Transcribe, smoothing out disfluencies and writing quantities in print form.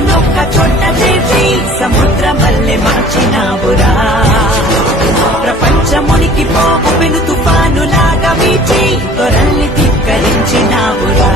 నొక్క చోట చేసి సముద్రమల్లె మార్చినావురా ప్రపంచమునికి పోగు పెను తుఫానులాగా వీచి తొరల్ని ధిక్కరించినావురా